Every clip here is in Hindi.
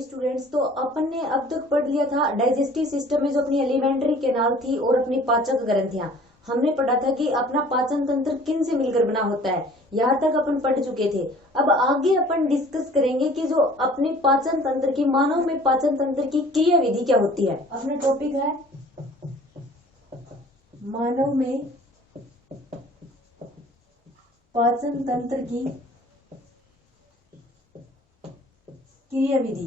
स्टूडेंट्स, तो अपन ने अब तक पढ़ लिया था डाइजेस्टिव सिस्टम में जो अपनी एलिमेंट्री कैनाल थी और अपनी पाचक ग्रंथियां। हमने पढ़ा था कि अपना पाचन तंत्र किन से मिलकर बना होता है। यहाँ तक अपन पढ़ चुके थे। अब आगे अपन डिस्कस करेंगे कि जो अपने पाचन तंत्र की, मानव में पाचन तंत्र की क्रिया विधि क्या होती है। अपना टॉपिक है मानव में पाचन तंत्र की क्रिया विधि।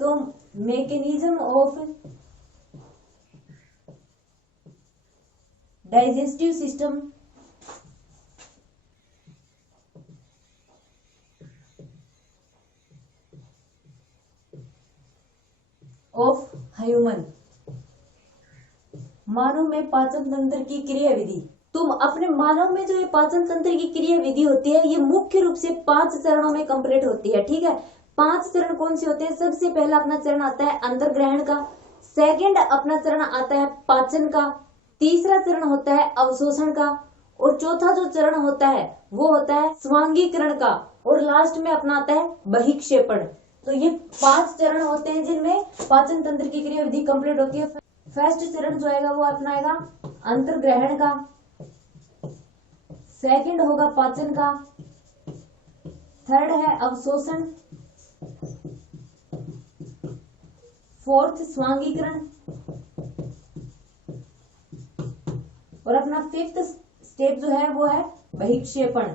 तो mechanism of digestive system of human, मानव में पाचन तंत्र की क्रिया विधि। तो अपने मानव में जो ये पाचन तंत्र की क्रिया विधि होती है, ये मुख्य रूप से 5 चरणों में कंप्लीट होती है। ठीक है, 5 चरण कौन से होते हैं? सबसे पहला अपना चरण आता है अंतर्ग्रहण का, सेकंड अपना चरण आता है पाचन का, तीसरा चरण होता है अवशोषण का, और चौथा जो चरण होता है वो होता है स्वांगीकरण का, और लास्ट में अपना आता है बहिक्षेपण। तो ये 5 चरण होते हैं जिनमें पाचन तंत्र की क्रिया विधि कंप्लीट होती है। फर्स्ट चरण जो आएगा वो अपना आएगा अंतर्ग्रहण का, सेकंड होगा पाचन का, थर्ड है अवशोषण, फोर्थ स्वांगीकरण, और अपना फिफ्थ स्टेप जो है वो है बहिक्षेपण।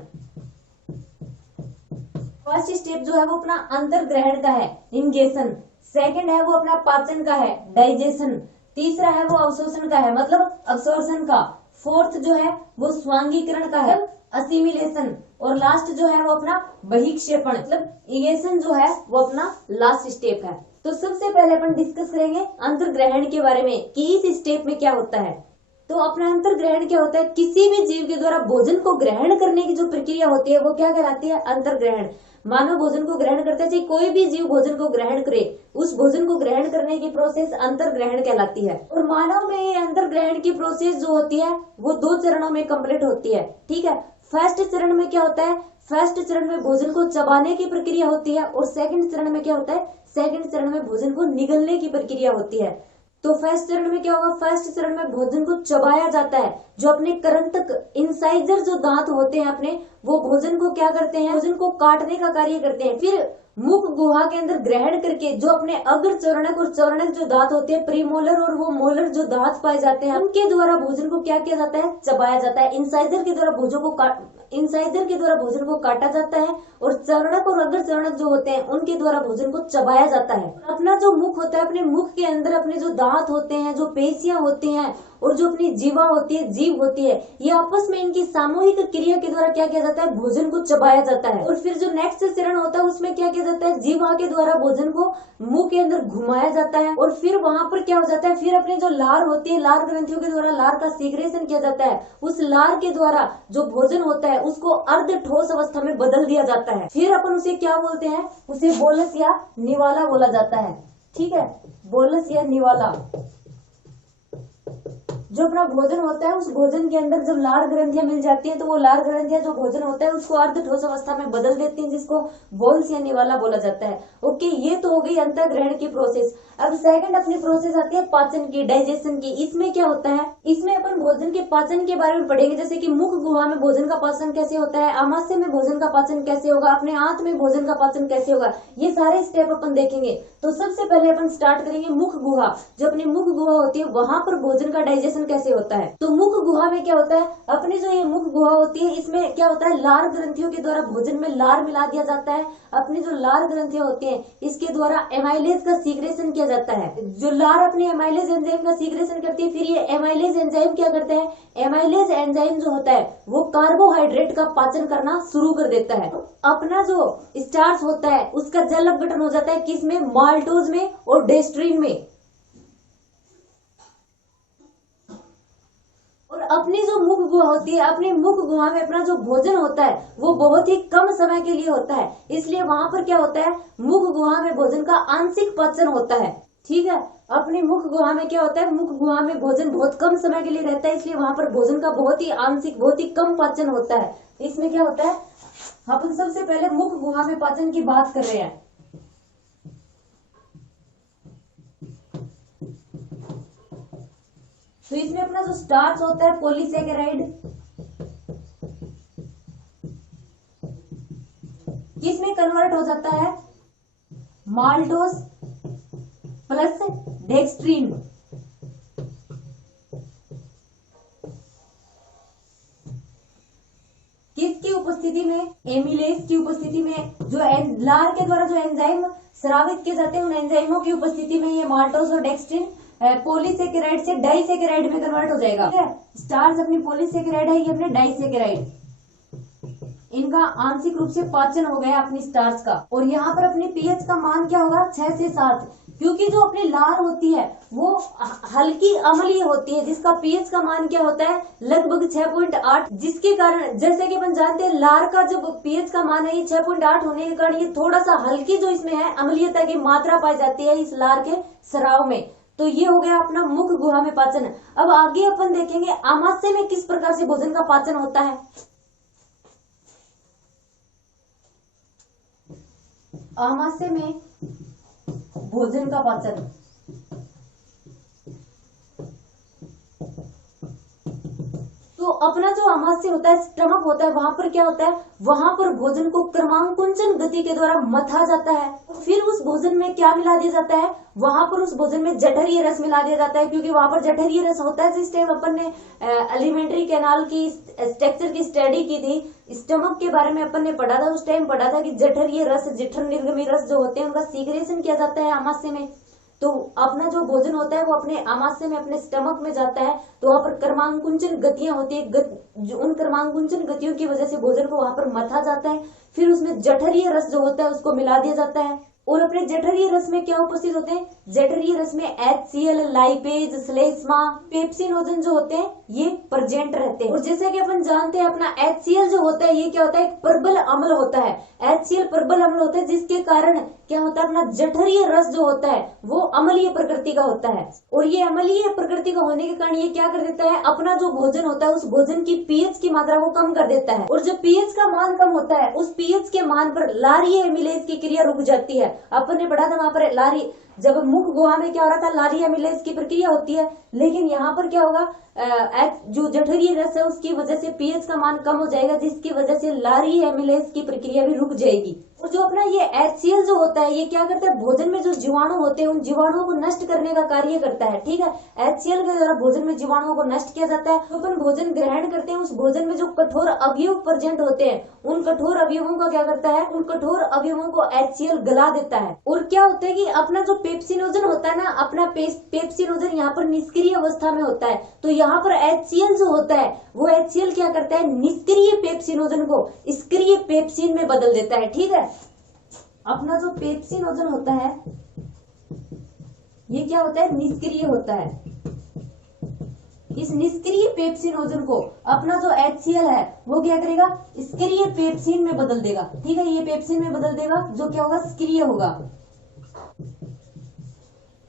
फर्स्ट स्टेप जो है वो अपना अंतर्ग्रहण का है, इंगेशन, सेकंड है वो अपना पाचन का है, डाइजेशन, तीसरा है वो अवशोषण का है, मतलब अब्सॉर्प्शन का, फोर्थ जो है वो स्वांगीकरण का है, असिमिलेशन, और लास्ट जो है वो अपना बहिक्षेपण, मतलब इगेशन जो है वो अपना लास्ट स्टेप है। तो सबसे पहले अपन डिस्कस करेंगे अंतर्ग्रहण के बारे में कि इस स्टेप में क्या होता है। तो अपना अंतर्ग्रहण क्या होता है? किसी भी जीव के द्वारा भोजन को ग्रहण करने की जो प्रक्रिया होती है वो क्या कहलाती है? अंतर्ग्रहण। मानव भोजन को ग्रहण करता है, चाहे कोई भी जीव भोजन को ग्रहण करे, उस भोजन को ग्रहण करने की प्रोसेस अंतर्ग्रहण कहलाती है। और मानव में ये अंतर्ग्रहण की प्रोसेस जो होती है वो 2 चरणों में कंप्लीट होती है। ठीक है, फर्स्ट चरण में क्या होता है? फर्स्ट चरण में भोजन को चबाने की प्रक्रिया होती है, और सेकंड चरण में क्या होता है? सेकंड चरण में भोजन को निगलने की प्रक्रिया होती है। तो फर्स्ट चरण में क्या होगा? फर्स्ट चरण में भोजन को चबाया जाता है। जो अपने करंतक इंसाइजर जो दांत होते हैं अपने, वो भोजन को क्या करते हैं? भोजन को काटने का कार्य करते हैं। फिर मुख गुहा के अंदर ग्रहण करके जो अपने अग्र चौरणक और चौरणक जो दांत होते हैं, प्रीमोलर और वो मोलर जो दांत पाए जाते हैं, उनके द्वारा भोजन को क्या किया जाता है? चबाया जाता है। इंसाइजर के द्वारा भोजन को काटा जाता है, और चौरणक और अग्र चौरणक जो होते हैं उनके द्वारा भोजन को चबाया जाता है। अपना जो मुख होता है, अपने मुख के अंदर अपने जो दांत होते हैं, जो पेशियां होती हैं, और जो अपनी जीवा होती है, जीभ होती है, ये आपस में इनकी सामूहिक क्रिया के द्वारा क्या किया जाता है? भोजन को चबाया जाता है। और फिर जो नेक्स्ट चरण होता है उसमें क्या किया जाता है? जीवा के द्वारा भोजन को मुंह के अंदर घुमाया जाता है, और फिर वहां पर क्या हो जाता है? फिर अपनी जो लार होती है, लार ग्रंथियों के द्वारा लार का सीक्रेशन किया जाता है। उस लार के द्वारा जो भोजन होता है उसको अर्ध ठोस अवस्था में बदल दिया जाता है। फिर अपन उसे क्या बोलते हैं? उसे बोलस या निवाला बोला जाता है। ठीक है, बोलस या निवाला। जो अपना भोजन होता है उस भोजन के अंदर जब लार ग्रंथियां मिल जाती हैं, तो वो लार ग्रंथियां जो भोजन होता है उसको अर्ध ठोस अवस्था में बदल देती हैं, जिसको बोल्स या निवाला बोला जाता है। ओके, ये तो हो गई अंतर्ग्रहण की प्रोसेस। अब सेकंड अपनी प्रोसेस आती है पाचन की, डाइजेशन की। इसमें क्या होता है? इसमें अपन भोजन के पाचन के बारे में पढ़ेंगे, जैसे कि मुख गुहा में भोजन का पाचन कैसे होता है, आमाशय में भोजन का पाचन कैसे होगा, अपने आंत में भोजन का पाचन कैसे होगा, ये सारे स्टेप अपन देखेंगे। तो सबसे पहले अपन स्टार्ट करेंगे मुख गुहा। जो अपनी मुख गुहा होती है वहां पर भोजन का डाइजेशन कैसे होता है। तो मुख गुहा में क्या होता है? अपनी जो ये मुख गुहा होती है इसमें क्या होता है? लार ग्रंथियों के द्वारा भोजन में लार मिला दिया जाता है। अपनी जो लार ग्रंथियां होती हैं इसके द्वारा एमाइलेज का सीक्रेशन किया जाता है। जो लार अपने एमाइलेज एंजाइम का सीक्रेशन करती है, फिर ये एमाइलेज एंजाइम क्या करता है? एमाइलेज एंजाइम जो होता है वो कार्बोहाइड्रेट का पाचन करना शुरू कर देता है। अपना जो स्टार्च होता है उसका जल अपघटन हो जाता है, किसमें? माल्टोज में और डेस्ट्रीन में। और अपनी जो मुख गुहा होती है, अपनी मुख गुहा में अपना जो भोजन होता है वो बहुत ही कम समय के लिए होता है, इसलिए वहां पर क्या होता है? मुख गुहा में भोजन का आंशिक पाचन होता है। ठीक है। अपनी मुख गुहा में क्या होता है, मुख गुहा में भोजन बहुत कम समय के लिए रहता है, इसलिए वहां पर भोजन का बहुत ही आंशिक, बहुत ही कम पाचन होता है। इसमें क्या होता है, अपन सबसे पहले मुख गुहा में पाचन की बात कर रहे हैं। तो इसमें अपना जो स्टार्च होता है पॉलीसेकेराइड, किसमें कन्वर्ट हो जाता है, माल्टोस प्लस डेक्स्ट्रीन। किसकी उपस्थिति में, एमिलेज की उपस्थिति में, जो लार के द्वारा जो एंजाइम स्रावित किए जाते हैं उन एंजाइमों की उपस्थिति में ये माल्टोस और डेक्स्ट्रीन पॉलीसेकेराइड से डाइसेकेराइड में कन्वर्ट हो जाएगा। स्टार्च अपनी पॉलीसेकेराइड है, ये अपने डाइसेकेराइड, इनका आंशिक रूप से पाचन हो गया अपनी स्टार्च का। और यहाँ पर अपनी पीएच का मान क्या होगा, 6 से 7, क्योंकि जो अपनी लार होती है वो हल्की अम्लीय होती है, जिसका पीएच का मान क्या होता है, लगभग 6.8, जिसके कारण जैसे कि अपन जानते हैं लार का जो पीएच का मान है ये 6.8 होने के कारण ये थोड़ा सा हल्की जो इसमें है अम्लीयता की मात्रा पाई जाती है इस लार के स्राव में। तो ये हो गया अपना मुख गुहा में पाचन। अब आगे अपन देखेंगे आमाशय में किस प्रकार से भोजन का पाचन होता है। आमाशय में भोजन का पाचन, तो अपना जो आमाशय होता है, स्टमक होता है, वहां पर क्या होता है, वहां पर भोजन को क्रमांकुंचन गति के द्वारा मथा जाता है। फिर उस भोजन में क्या मिला दिया जाता है, वहां पर उस भोजन में जठरीय रस मिला दिया जाता है, क्योंकि वहां पर जठरीय रस होता है। जिस टाइम अपन ने एलिमेंट्री कैनाल की स्ट्रक्चर की स्टडी की थी, स्टमक के बारे में अपन ने पढ़ा था, उस टाइम पढ़ा था कि जठरीय रस, जठर निर्गमी रस जो होते हैं उनका सीक्रेशन किया जाता है आमाशय में। तो अपना जो भोजन होता है वो अपने आमाशय में, अपने स्टमक में जाता है, तो वहां पर क्रमांकुंचन गतियां होती है, उन क्रमांकुंचन गतियों की वजह से भोजन को वहां पर मथा जाता है। फिर उसमें जठरीय रस जो होता है उसको मिला दिया जाता है। और अपने जठरीय रस में क्या उपस्थित होते हैं, जठरीय रस में HCl, लाइपेज, श्लेष्मा, पेप्सिनोजन जो होते हैं ये प्रेजेंट रहते हैं। और जैसे कि अपन जानते हैं अपना HCl जो होता है ये क्या होता है, एक प्रबल अम्ल होता है। HCl प्रबल अम्ल होता है, जिसके कारण क्या होता है, अपना जठरीय रस जो होता है वो अम्लीय प्रकृति का होता है। और ये अम्लीय प्रकृति का होने के कारण ये क्या कर देता है, अपना जो भोजन होता है उस भोजन की पीएच की मात्रा को कम कर देता है। और जब पीएच का मान कम होता है, उस पीएच के मान पर लारीय एमिलेज की क्रिया रुक जाती है। अपन ने पढ़ा था वहां पर लारी, जब मुख गुहा में क्या हो रहा था, लारी एमिलेज की प्रक्रिया होती है, लेकिन यहाँ पर क्या होगा, जो जठरीय रस है उसकी वजह से पीएच का मान कम हो जाएगा, जिसकी वजह से लारी एमिलेज की प्रक्रिया भी रुक जाएगी। और जो अपना ये HCl जो होता है ये क्या करता है, भोजन में जो जीवाणु होते हैं उन जीवाणुओं को नष्ट करने का कार्य करता है। ठीक है, HCl के द्वारा भोजन में जीवाणुओं को नष्ट किया जाता है। तो अपन भोजन ग्रहण करते हैं, उस भोजन में जो कठोर अवयव प्रेजेंट होते हैं उन कठोर अवयवों का क्या करता है, उन कठोर अवयवों को HCl गला देता है। और क्या होता है कि अपना जो पेप्सिनोजन होता है ना, अपना पेप्सिनोजन यहाँ पर निष्क्रिय अवस्था में होता है। तो यहाँ पर HCl जो होता है वो HCl क्या करता है, निष्क्रिय पेप्सिनोजन को सक्रिय पेप्सिन में बदल देता है। ठीक है, अपना जो पेप्सिनोजन होता है ये क्या होता है, निष्क्रिय होता है। इस निष्क्रिय पेप्सिनोजन को अपना जो HCl है वो क्या करेगा, सक्रिय पेप्सिन में बदल देगा। ठीक है, ये पेप्सिन में बदल देगा, जो क्या होगा, सक्रिय होगा।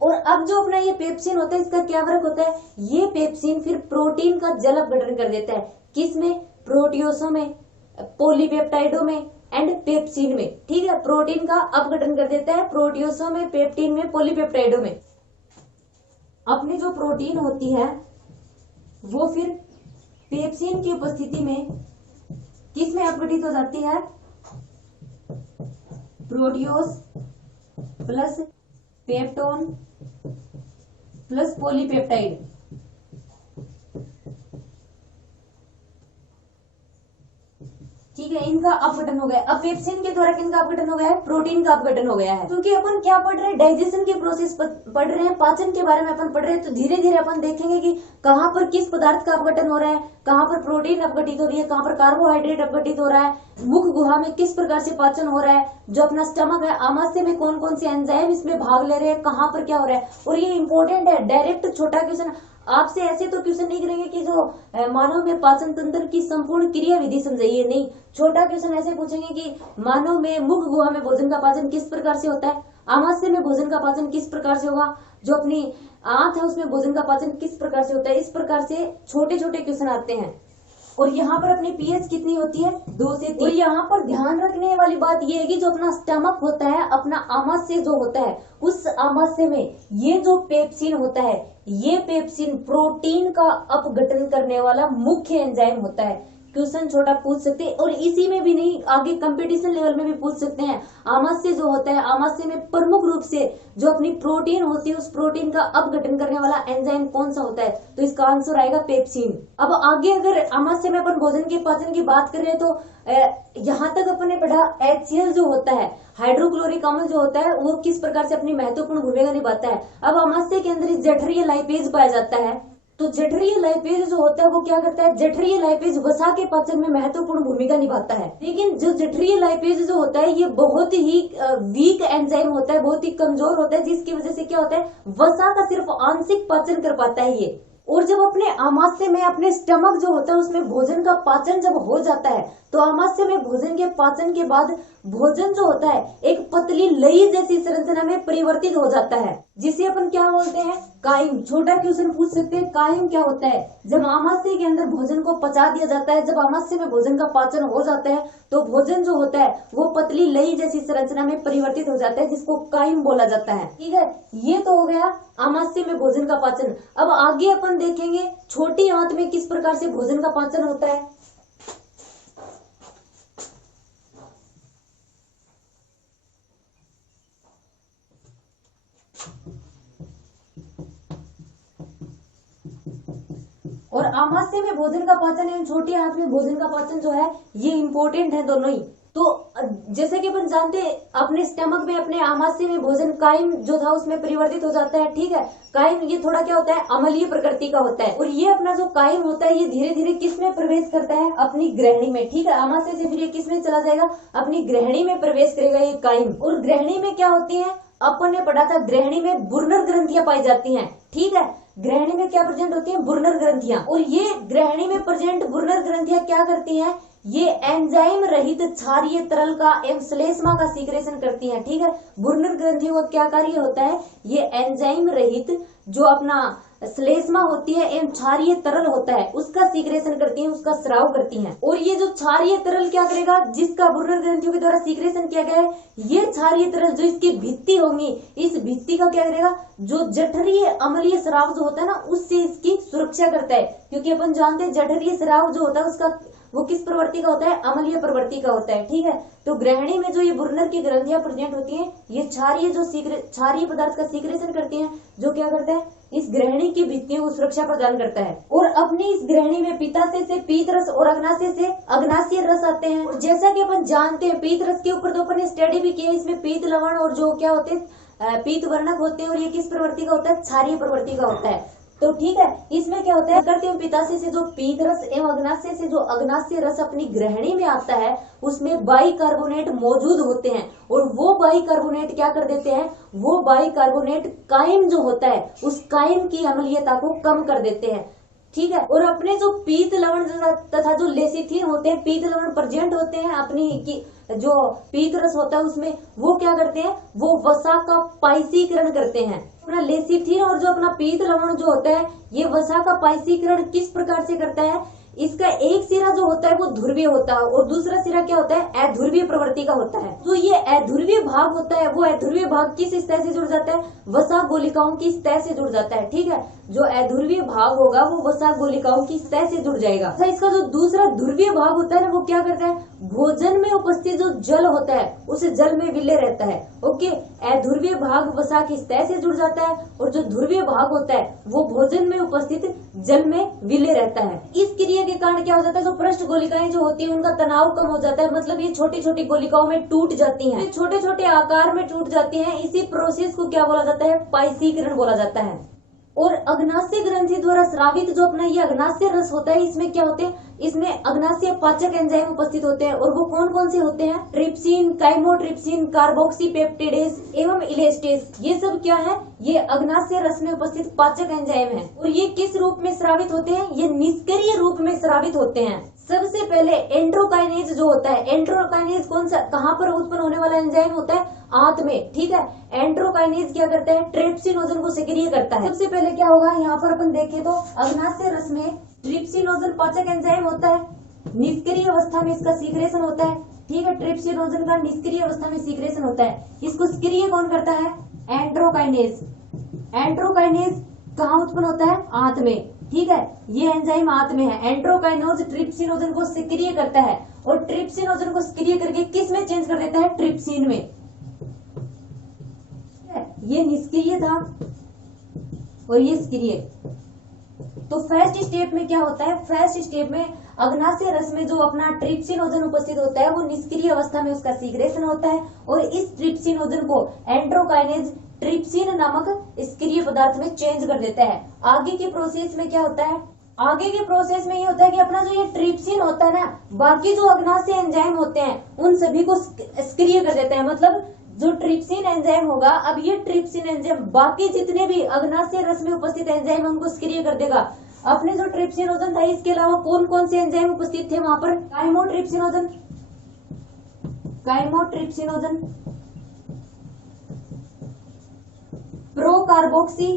और अब जो अपना ये पेप्सिन होता है इसका क्या वर्क होता है, ये पेप्सिन फिर प्रोटीन का जल अपघटन कर देता है। किसमें, प्रोटियोसों में, पॉलीपेप्टाइडों में एंड पेप्सिन में। ठीक है, प्रोटीन का अपघटन कर देता है प्रोटियोसों में, पेप्टिन में, पॉलीपेप्टाइडों में। अपनी जो प्रोटीन होती है वो फिर पेप्सिन की उपस्थिति में किसमें अपघटित हो जाती है, प्रोटियोस प्लस पेप्टोन प्लस पॉलीपेप्टाइड। ठीक है, इनका अपघटन हो गया। अब पेप्सिन के द्वारा किनका अपघटन हो गया है, प्रोटीन का अपघटन हो गया है। क्योंकि अपन क्या पढ़ रहे हैं, डाइजेशन की प्रोसेस पढ़ रहे हैं, पाचन के बारे में अपन पढ़ रहे हैं, तो धीरे धीरे अपन देखेंगे कि कहाँ पर किस पदार्थ का अपघटन हो रहा है, कहाँ पर प्रोटीन अपघटित हो रही है, कहाँ पर कार्बोहाइड्रेट अपघटित हो रहा है, मुख गुहा में किस प्रकार से पाचन हो रहा है, जो अपना स्टमक है, आमाशय में कौन कौन से एंजाइम इसमें भाग ले रहे हैं, कहाँ पर क्या हो रहा है। और ये इंपॉर्टेंट है, डायरेक्ट छोटा क्वेश्चन आपसे ऐसे तो क्वेश्चन नहीं करेंगे कि जो मानव में पाचन तंत्र की संपूर्ण क्रिया विधि समझाइए, नहीं। छोटा क्वेश्चन ऐसे पूछेंगे कि मानव में मुख गुहा में भोजन का पाचन किस प्रकार से होता है, आमाशय में भोजन का पाचन किस प्रकार से होगा, जो अपनी आंत है उसमें भोजन का पाचन किस प्रकार से होता है। इस प्रकार से छोटे छोटे क्वेश्चन आते हैं। और यहाँ पर अपनी पीएच कितनी होती है, 2 से 3। और यहाँ पर ध्यान रखने वाली बात यह है कि जो अपना स्टमक होता है, अपना आमाशय जो होता है, उस आमाशय में ये जो पेप्सिन होता है, ये पेप्सिन प्रोटीन का अपघटन करने वाला मुख्य एंजाइम होता है। क्वेश्चन छोटा पूछ सकते हैं, और इसी में भी नहीं, आगे कंपटीशन लेवल में भी पूछ सकते हैं। आमाशय जो होता है, आमाशय में प्रमुख रूप से जो अपनी प्रोटीन होती है, उस प्रोटीन का अपघटन करने वाला एंजाइम कौन सा होता है, तो इसका आंसर आएगा पेप्सिन। अब आगे अगर आमाशय में अपन भोजन के पाचन की बात करें तो यहाँ तक अपन ने पढ़ा HCl जो होता है, हाइड्रोक्लोरिक अम्ल जो होता है, वो किस प्रकार से अपनी महत्वपूर्ण भूमिका निभाता है। अब आमाशय के अंदर जठरीय लाइपेज पाया जाता है, तो जठरीय लाइपेज जो होता है वो क्या करता है, जठरीय लाइपेज वसा के पाचन में महत्वपूर्ण भूमिका निभाता है। लेकिन जो जठरीय लाइपेज जो होता है ये बहुत ही वीक एंजाइम होता है, बहुत ही कमजोर होता है, जिसकी वजह से क्या होता है, वसा का सिर्फ आंशिक पाचन कर पाता है ये। और जब अपने आमाशय में, अपने स्टमक जो होता है उसमें भोजन का पाचन जब हो जाता है, तो आमाशय में भोजन के पाचन के बाद भोजन जो होता है एक पतली लई जैसी संरचना में परिवर्तित हो जाता है, जिसे अपन क्या बोलते हैं, काइम। छोटा क्वेश्चन पूछ सकते हैं, काइम क्या होता है। जब आमाशय के अंदर भोजन को पचा दिया जाता है, जब आमाशय में भोजन का पाचन हो जाता है, तो भोजन जो होता है वो पतली लई जैसी संरचना में परिवर्तित हो जाता है, जिसको काइम बोला जाता है। ठीक है, ये तो हो गया आमाशय में भोजन का पाचन। अब आगे अपन देखेंगे छोटी आंत में किस प्रकार से भोजन का पाचन होता है। और आमाशय में भोजन का पाचन एवं छोटी आंत में भोजन का पाचन जो है ये इंपॉर्टेंट है दोनों ही। तो जैसे कि अपन जानते हैं अपने स्टमक में, अपने आमाशय में भोजन काइम जो था उसमें परिवर्तित हो जाता है। ठीक है, काइम ये थोड़ा क्या होता है, अम्लीय प्रकृति का होता है। और ये अपना जो काइम होता है ये धीरे धीरे किस में प्रवेश करता है, अपनी ग्रहणी में। ठीक है, आमाशय से फिर ये किस में चला जाएगा, अपनी ग्रहणी में प्रवेश करेगा ये काइम। और ग्रहणी में क्या होती है, अपन ने पढ़ा था ग्रहणी में बुर्नर ग्रंथियां पाई जाती हैं। ठीक है, ग्रहणी में क्या प्रेजेंट होती हैं, बुर्नर ग्रंथियां। और ये ग्रहणी में प्रेजेंट बुर्नर ग्रंथियां क्या करती हैं, ये एंजाइम रहित क्षारीय तरल का एवं श्लेष्मा का सीक्रेशन करती हैं। ठीक है, बुर्नर ग्रंथियों का क्या कार्य होता है, ये एंजाइम रहित जो अपना श्लेष्मा होती है एवं क्षारीय तरल होता है उसका सीक्रेशन करती हैं, उसका स्राव करती हैं। और ये जो क्षारीय तरल क्या करेगा, जिसका बुर्नर ग्रंथियों के द्वारा सीक्रेशन किया गया है, ये क्षारीय तरल जो इसकी भित्ति होंगी, इस भित्ति का क्या करेगा, जो जठरीय अम्लीय स्राव जो होता है ना, उससे इसकी सुरक्षा करता है। क्योंकि अपन जानते हैं जठरीय स्राव जो होता है उसका वो किस प्रवृत्ति का होता है, अम्लीय प्रवृत्ति का होता है। ठीक है, तो ग्रहणी में जो ये बुर्नर की ग्रंथियां प्रेजेंट होती हैं, ये क्षारीय पदार्थ का सीक्रेशन करती हैं, जो क्या करता है, इस ग्रहणी की भित्तियों को सुरक्षा प्रदान करता है। और अपनी इस ग्रहणी में पित्ताशय से पीत रस और अग्नाशय से अग्नाशय रस आते हैं। और जैसा कि अपन जानते हैं पीत रस के ऊपर तो अपन ने स्टडी भी किया है, इसमें पीत लवण और जो क्या होते हैं, पीत वर्णक होते हैं। और ये किस प्रवृत्ति का होता है, क्षारीय प्रवृत्ति का होता है। तो ठीक है, इसमें क्या होता है, करते हैं पित्ताशय से जो पीत रस एवं अग्नाशय से जो अग्नाशय रस अपनी ग्रहणी में आता है, उसमें बाइकार्बोनेट मौजूद होते हैं। और वो बाइकार्बोनेट क्या कर देते हैं, वो बाइकार्बोनेट काइम जो होता है उस काइम की अम्लीयता को कम कर देते हैं। ठीक है, और अपने जो पीत लवण तथा जो लेसिथिन होते हैं, पीत लवण प्रेजेंट होते हैं अपनी की जो पीत रस होता है उसमें, वो क्या करते हैं, वो वसा का पाइसीकरण करते हैं। अपना लेसिथिन और जो अपना पीत लवण जो होता है, ये वसा का पाइसीकरण किस प्रकार से करता है, इसका एक सिरा जो होता है वो ध्रुवीय होता है और दूसरा सिरा क्या होता है, अध्रुवीय प्रवृत्ति का होता है। तो ये अध्रुवीय भाग होता है, वो अध्रुवीय भाग किस सतह से जुड़ जाता है, वसा गोलिकाओं की सतह से जुड़ जाता है। ठीक है, जो अध्रुवीय भाग होगा वो वसा गोलिकाओं की सतह से जुड़ जाएगा। तो इसका जो दूसरा ध्रुवीय भाग होता है ना, वो क्या करता है, भोजन में उपस्थित जो जल होता है उस जल में विलय रहता है। ओके, अध्रुवीय भाग वसा की सतह से जुड़ जाता है और जो ध्रुवीय भाग होता है वो भोजन में उपस्थित जल में विलय रहता है। इस क्रिया के कारण क्या हो जाता है, जो पृष्ठ गोलिकाएं जो होती हैं उनका तनाव कम हो जाता है, मतलब ये छोटी छोटी गोलिकाओं में टूट जाती हैं, छोटे छोटे आकार में टूट जाती हैं। इसी प्रोसेस को क्या बोला जाता है, पाइसीकरण बोला जाता है। और अग्नाशय ग्रंथि द्वारा स्रावित जो अपना ये अग्नाशय रस होता है, इसमें क्या होते हैं, इसमें अग्नाशय पाचक एंजाइम उपस्थित होते हैं। और वो कौन कौन से होते हैं, ट्रिप्सिन, काइमोट्रिप्सिन, कार्बोक्सीपेप्टिडेज एवं इलेस्टेज। ये सब क्या है, ये अग्नाशय रस में उपस्थित पाचक एंजाइम है। और ये किस रूप में स्रावित होते हैं? ये निष्क्रिय रूप में स्रावित होते हैं। सबसे पहले एंड्रोकाइनेज जो होता है, एंड्रोकाइनेज कौन सा, कहाँ पर उत्पन्न होने वाला एंजाइम होता है? आंत में, ठीक है। एंड्रोकाइनेज क्या करता है? ट्रिप्सिनोजन को सक्रिय करता है। सबसे पहले क्या होगा, यहाँ पर अपन देखें तो अग्नाशय रस में ट्रिप्सिनोजन पाचक एंजाइम होता है, निष्क्रिय अवस्था में इसका सीक्रेशन होता है, ठीक है। ट्रिप्सिनोजन का निष्क्रिय अवस्था में सीक्रेशन होता है। इसको सक्रिय कौन करता है? एंड्रोकाइनेज। एंड्रोकाइनेज कहाँ उत्पन्न होता है? आंत में, ठीक है। ये एंजाइम आंत में है। एंड्रोकाइनेज ट्रिप्सिनोजन को सक्रिय करता है और ट्रिप्सिनोजन को सक्रिय करके किस में चेंज कर देता है? ट्रिप्सिन में। ये निष्क्रिय था और ये सक्रिय। तो फर्स्ट स्टेप में क्या होता है? फर्स्ट स्टेप में अग्नाशय रस में जो अपना ट्रिप्सिनोजन उपस्थित होता है वो निष्क्रिय अवस्था में उसका सीक्रेशन होता है और इस ट्रिप्सिनोजन को एंड्रोकाइनेज ट्रिप्सिन नामक सक्रिय पदार्थ में चेंज कर देता है। आगे की प्रोसेस में क्या होता है? आगे के प्रोसेस में ये होता है कि अपना जो ये ट्रिप्सिन होता है ना, बाकी जो अग्नाशय एंजाइम होते हैं उन सभी को सक्रिय कर देता है। मतलब जो ट्रिप्सिन एंजाइम होगा, अब ये ट्रिप्सिन एंजाइम बाकी जितने भी अग्नाशय रस में उपस्थित एंजाइम उनको सक्रिय कर देगा। अपने जो ट्रिप्सिनोजन था इसके अलावा कौन कौन से एंजाइम उपस्थित थे वहां पर? काइमोट्रिप्सिनोजन, काइमोट्रिप्सिनोजन, प्रोकार्बोक्सी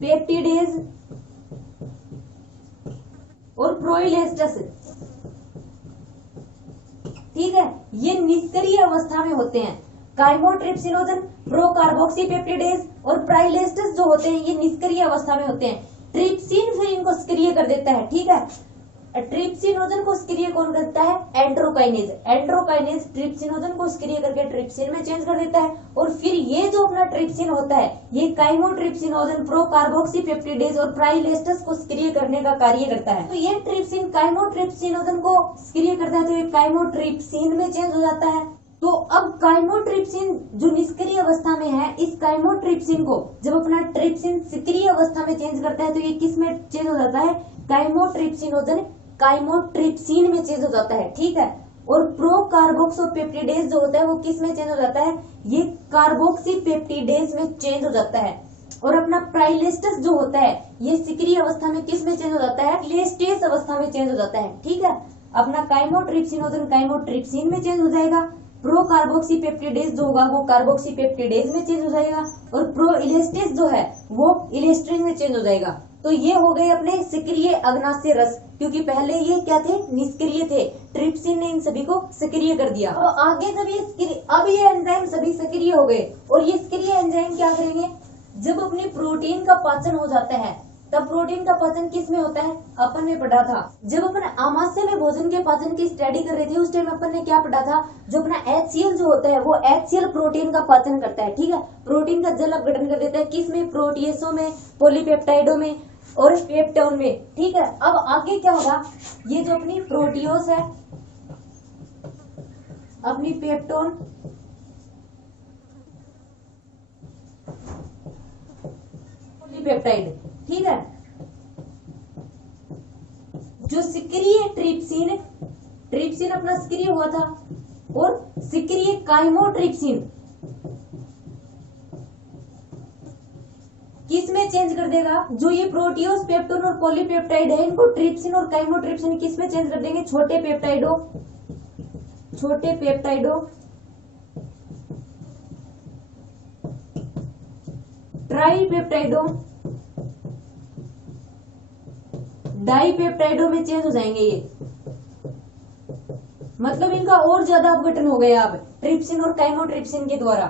पेप्टिडेज और प्रोइलेस्टस, ठीक है। ये निष्क्रिय अवस्था में होते हैं। काइमोट्रिप्सिनोजन, प्रोकार्बोक्सी पेप्टिडेज और प्राइलेस्टस जो होते हैं ये निष्क्रिय अवस्था में होते हैं। ट्रिप्सिन फिर इनको सक्रिय कर देता है, ठीक है। ट्रिप्सिनोजन को सक्रिय कौन करता है? एंड्रोकाइनेज। एंड्रोकाइनेज ट्रिप्सिनोजन को सक्रिय करके ट्रिप्सिन में चेंज कर देता है और फिर ये जो अपना ट्रिप्सिन होता है ये काइमोट्रिप्सिनोजन, प्रोकार्बोक्सी पेप्टिडेज और प्राइलेस्टस को सक्रिय करने का कार्य करता है। तो ये ट्रिप्सिन काइमोट्रिप्सिनोजन को सक्रिय करता है तो ये काइमोट्रिप्सिन में चेंज हो जाता है। तो अब काइमोट्रिप्सिन जो निष्क्रिय अवस्था में है, इस काइमोट्रिप्सिन को जब अपना ट्रिप्सिन सक्रिय अवस्था में चेंज करता है तो ये किस में चेंज हो जाता है? काइमोट्रिप्सिनोजन काइमोट्रिप्सिन में चेंज हो जाता है, ठीक है। और प्रोकार्बोक्सोपेप्टिडेज जो होता है वो किस में चेंज हो जाता है? ये कार्बोक्सी पेप्टिडेज में चेंज हो जाता है। और अपना प्राइलेस्टस जो होता है ये सक्रिय अवस्था में किस में चेंज हो जाता है? लेस्टेस अवस्था में चेंज हो जाता है, ठीक है। अपना काइमोट्रिप्सिनोजन काइमोट्रिप्सिन में चेंज हो जाएगा, प्रोकार्बोक्सी पेप्टिडेज जो होगा वो कार्बोक्सी पेप्टिडेज में चेंज हो जाएगा और प्रोइलेस्टेस जो है वो इलेस्ट्रिन में चेंज हो जाएगा। तो ये हो गए अपने सक्रिय अग्नाशय रस, क्योंकि पहले ये क्या थे? निष्क्रिय थे। ट्रिप्सिन ने इन सभी को सक्रिय कर दिया। तो आगे जब अब ये एंजाइम सभी सक्रिय हो गए और ये सक्रिय एंजाइम क्या करेंगे? जब अपने प्रोटीन का पाचन हो जाता है तब प्रोटीन का पाचन किस में होता है? अपन ने पढ़ा था जब अपन आमाशय में भोजन के पाचन की स्टडी कर रहे थे उस टाइम अपन ने क्या पढ़ा था? जो अपना HCl जो होता है वो HCl प्रोटीन का पाचन करता है, ठीक है। प्रोटीन का जल अपघटन कर देता है किस में? प्रोटीएसों में, पॉलीपेप्टाइडों में और पेप्टोन में, ठीक है। अब आगे क्या होगा? ये जो अपनी प्रोटीओस है, अपनी पेप्टोन, पॉलीपेप्टाइड, ठीक है। जो सक्रिय ट्रिप्सिन अपना सक्रिय हुआ था और सक्रिय काइमोट्रिप्सिन किस में चेंज कर देगा? जो ये प्रोटीओस, पेप्टोन और पॉलीपेप्टाइड है इनको ट्रिप्सिन और काइमोट्रिप्सिन किस में चेंज कर देंगे? छोटे पेप्टाइडो, ट्राईपेप्टाइडो, डाईपेप्टाइडो में चेंज हो जाएंगे ये। मतलब इनका और ज्यादा अपघटन हो गया अब ट्रिप्सिन और काइमोट्रिप्सिन के द्वारा।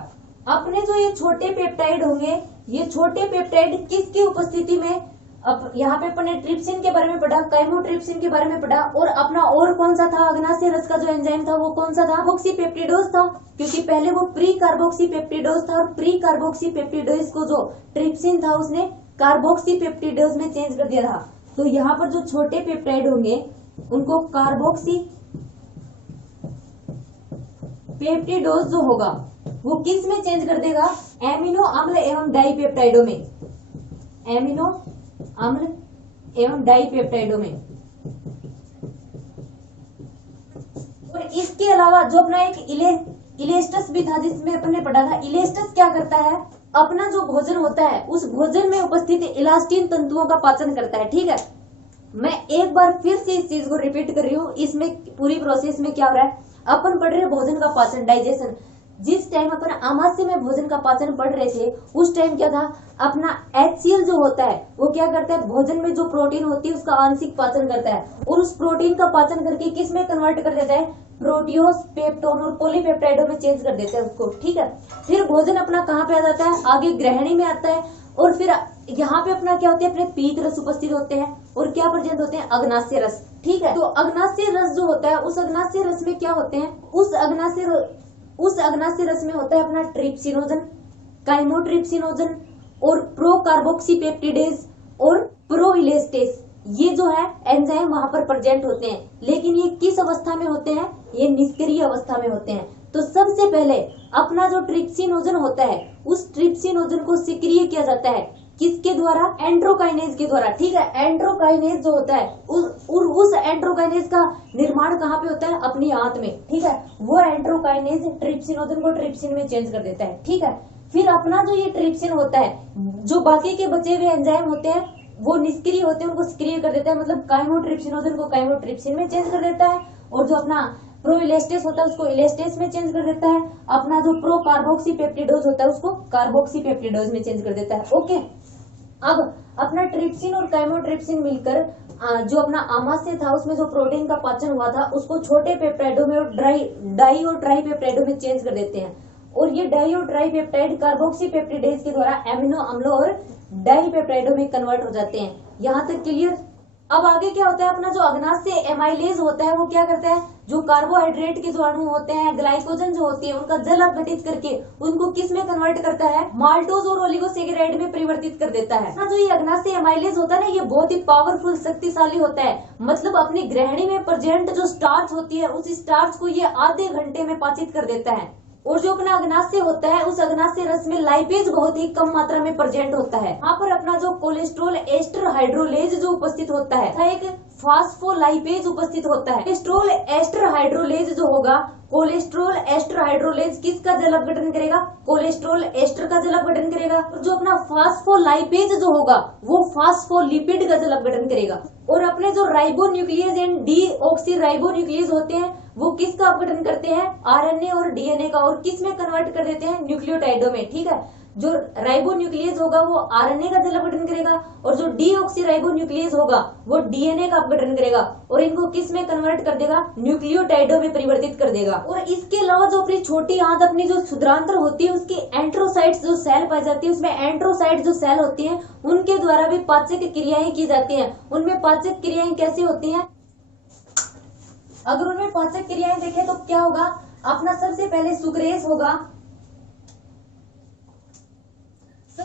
अपने जो ये छोटे पेप्टाइड होंगे, ये छोटे पेप्टाइड किसकी उपस्थिति में? अब यहाँ पे अपन ने ट्रिप्सिन के बारे में पढ़ा, काइमोट्रिप्सिन के बारे में पढ़ा और अपना और कौन सा था? अग्नाशय रस का जो एंजाइम था वो कौन सा था? कार्बोक्सी पेप्टिडोज था, क्योंकि पहले वो प्री कार्बोक्सी पेप्टिडोज था और प्री कार्बोक्सी पेप्टिडोज को जो ट्रिप्सिन था उसने कार्बोक्सी पेप्टिडोज में चेंज कर दिया था। तो यहाँ पर जो छोटे पेप्टाइड होंगे उनको कार्बोक्सी पेप्टिडोज जो होगा वो किस में चेंज कर देगा? एमिनो अम्ल एवं डाईपेप्टाइडों में, एमिनो अम्ल एवं डाईपेप्टाइडों में। और इसके अलावा जो अपना एक इलेस्टस भी था जिसमें अपन ने पढ़ा था। इलेस्टस क्या करता है, अपना जो भोजन होता है उस भोजन में उपस्थित इलास्टिन तंतुओं का पाचन करता है। ठीक है, मैं एक बार फिर से इस चीज को रिपीट कर रही हूँ। इसमें पूरी प्रोसेस में क्या हो रहा है, अपन पढ़ रहे हैं भोजन का पाचन, डाइजेशन। जिस टाइम अपन आमाशय में भोजन का पाचन पढ़ रहे थे उस टाइम क्या था, अपना HCl जो होता है वो क्या करता है, भोजन में जो प्रोटीन होती है उसका आंशिक पाचन करता है और उस प्रोटीन का पाचन करके किस में कन्वर्ट कर देता है, प्रोटियोस, पेप्टोन और पॉलीपेप्टाइडों में चेंज कर देते हैं उसको। ठीक है, फिर भोजन अपना कहाँ पे आ जाता है, आगे ग्रहणी में आता है और फिर यहाँ पे अपना क्या होते हैं, अपने पीत रस उपस्थित होते हैं और क्या प्रेजेंट होते हैं, अग्नाशय रस। ठीक है, तो अग्नाशय रस जो होता है उस अग्नाशय रस में क्या होते हैं, उस अग्नाशय रस में होता है अपना ट्रिप्सिनोजन, काइमोट्रिप्सिनोजन और प्रोकार्बोक्सीपेप्टिडेज और प्रोइलेस्टेस। ये जो है एंजाइम वहां पर प्रेजेंट होते हैं, लेकिन ये किस अवस्था में होते हैं, ये निष्क्रिय अवस्था में होते हैं। तो सबसे पहले अपना जो ट्रिप्सिनोजन होता है उस ट्रिप्सिनोजन को सक्रिय किया जाता है, किसके द्वारा, एंट्रोकाइनेज के द्वारा। ठीक है, एंट्रोकाइनेज जो होता है उस एंट्रोकाइनेज का निर्माण कहाँ पे होता है, अपनी आंत में। ठीक है, वो एंट्रोकाइनेज ट्रिप्सिनोजन को ट्रिप्सिन में चेंज कर देता है। ठीक है, फिर अपना जो ये ट्रिप्सिन होता है, जो बाकी के बचे हुए एंजाइम होते हैं वो निष्क्रिय होते हैं, उनको सक्रिय कर देता है, मतलब काइमोट्रिप्सिनोजन को काइमोट्रिप्सिन में चेंज कर देता है और जो अपना प्रोइलेस्टेस होता है उसको इलेस्टेस में चेंज कर देता है। अपना जो प्रो कार्बोक्सीपेप्टिडोज होता है उसको कार्बोक्सीपेप्टिडोज में चेंज कर देता है। ओके, अब अपना ट्रिप्सिन और काइमोट्रिप्सिन मिलकर जो अपना आमाशय था उसमें जो प्रोटीन का पाचन हुआ था उसको छोटे पेप्टाइडों में और डाई और ट्राई पेप्टाइडों में चेंज कर देते हैं और ये डाई और ट्राई पेप्टाइड कार्बोक्सीपेप्टिडेज के द्वारा एमिनो अम्लों और डाई पेप्टाइडों में कन्वर्ट हो जाते हैं। यहाँ तक क्लियर। अब आगे क्या होता है, अपना जो अग्नाशय एमाइलेज होता है वो क्या करता है, जो कार्बोहाइड्रेट के जो अणु होते हैं, ग्लाइकोजन जो होती है, उनका जल अपघटित करके उनको किस में कन्वर्ट करता है, माल्टोज और ओलिगोसेकेराइड में परिवर्तित कर देता है ना। जो ये अग्नाशय एमाइलेज होता है ना, ये बहुत ही पावरफुल, शक्तिशाली होता है। मतलब अपनी ग्रहणी में प्रेजेंट जो स्टार्च होती है उस स्टार्च को ये आधे घंटे में पाचित कर देता है। और जो अपना अग्नाशय होता है उस अग्नाशय रस में लाइपेज बहुत ही कम मात्रा में प्रेजेंट होता है। यहाँ पर अपना जो कोलेस्ट्रॉल एस्टर हाइड्रोलेज जो उपस्थित होता है, एक फास्फोलाइपेज उपस्थित होता है। कोलेस्ट्रॉल एस्टर हाइड्रोलेज जो होगा, कोलेस्ट्रॉल एस्टर हाइड्रोलेज किसका जल अपघटन करेगा, कोलेस्ट्रॉल एस्टर का जल अपघटन करेगा। और जो अपना फास्फोलाइपेज जो होगा वो फास्फोलिपिड का जल अपघटन करेगा। और अपने जो राइबोन्यूक्लियस एंड डीऑक्सीराइबोन्यूक्लियस होते हैं वो किसका अपघटन करते हैं, आरएनए और डीएनए का, और किस में कन्वर्ट कर देते हैं, न्यूक्लियोटाइडों में। ठीक है, जो राइबोन्यूक्लियस होगा वो आरएनए का जल अपघटन करेगा और जो डीऑक्सीराइबोन्यूक्लियस होगा वो डीएनए का अपघटन करेगा और इनको किस में कन्वर्ट कर देगा, न्यूक्लियोटाइडों में परिवर्तित कर देगा। और इसके अलावा जो अपनी छोटी आंत अपनी जो क्षुद्रांत्र होती है उसकी एंट्रोसाइट्स जो सेल पाई जाती है, उसमें एंट्रोसाइट जो सेल होती है उनके द्वारा भी पाचक क्रियाएं की जाती है। उनमें पाचक क्रियाएं कैसी होती है, अगर उनमें पाचक क्रियाएं देखें तो क्या होगा, अपना सबसे पहले सुक्रेज होगा।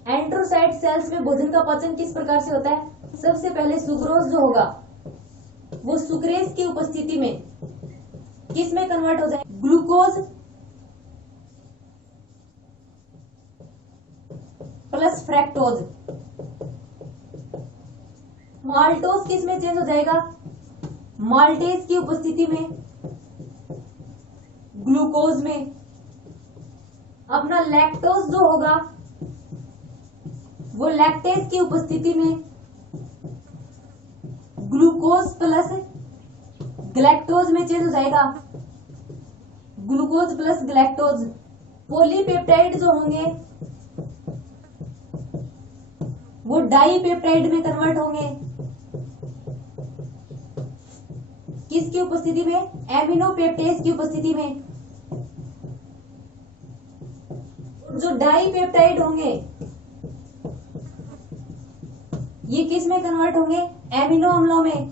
एंट्रोसाइट सेल्स में भोजन का पाचन किस प्रकार से होता है, सबसे पहले सुक्रोज जो होगा वो सुक्रेज की उपस्थिति में किस में कन्वर्ट हो जाए, ग्लूकोज प्लस फ्रैक्टोज। माल्टोज किस में चेंज हो जाएगा, माल्टेज की उपस्थिति में ग्लूकोज में। अपना लैक्टोज जो होगा वो लैक्टेज की उपस्थिति में ग्लूकोज प्लस ग्लैक्टोज में चेंज हो जाएगा, ग्लूकोज प्लस ग्लैक्टोज। पॉलीपेप्टाइड जो होंगे वो डाईपेप्टाइड में कन्वर्ट होंगे, किसकी उपस्थिति में, एमिनोपेप्टेज की उपस्थिति में। जो डाईपेप्टाइड होंगे ये किस में कन्वर्ट होंगे, एमिनो अम्लों में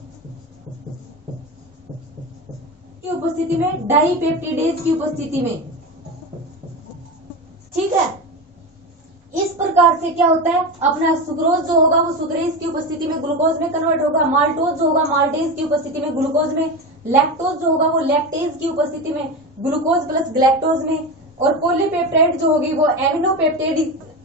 की उपस्थिति में, डाईपेप्टिडेज की उपस्थिति में। ठीक है, इस प्रकार से क्या होता है, अपना सुक्रोज जो होगा वो सुक्रेज की उपस्थिति में ग्लूकोज में कन्वर्ट होगा, माल्टोज जो होगा माल्टेज की उपस्थिति में ग्लूकोज में, लैक्टोज जो होगा वो लैक्टेज की उपस्थिति में ग्लूकोज प्लस ग्लैक्टोज में, और पॉलीपेप्टाइड जो होगी वो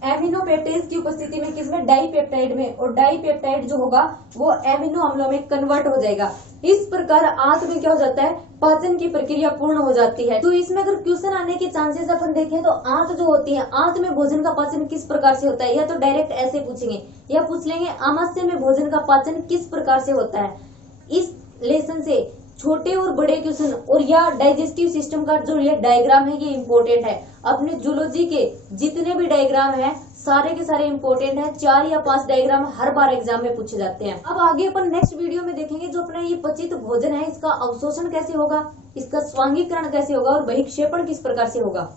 एमिनोपेप्टाइड की उपस्थिति में, किसमें, डाइपेप्टाइड में, और डाइपेप्टाइड जो होगा वो एमिनो अम्लों में कन्वर्ट हो जाएगा। इस प्रकार आंत में क्या हो जाता है, पाचन की प्रक्रिया पूर्ण हो जाती है। तो इसमें अगर क्वेश्चन आने के चांसेस अपन देखें तो आंत जो होती है, आंत में भोजन का पाचन किस प्रकार से होता है, या तो डायरेक्ट ऐसे पूछेंगे या पूछ लेंगे आमाशय में भोजन का पाचन किस प्रकार से होता है। इस लेसन से छोटे और बड़े क्वेश्चन और या डाइजेस्टिव सिस्टम का जो ये डायग्राम है ये इंपॉर्टेंट है। अपने जूलॉजी के जितने भी डायग्राम है सारे के सारे इंपॉर्टेंट है। 4 या 5 डायग्राम हर बार एग्जाम में पूछे जाते हैं। अब आगे अपन नेक्स्ट वीडियो में देखेंगे जो अपना ये पचित भोजन है इसका अवशोषण कैसे होगा, इसका स्वांगीकरण कैसे होगा और बहिक्षेपण किस प्रकार से होगा।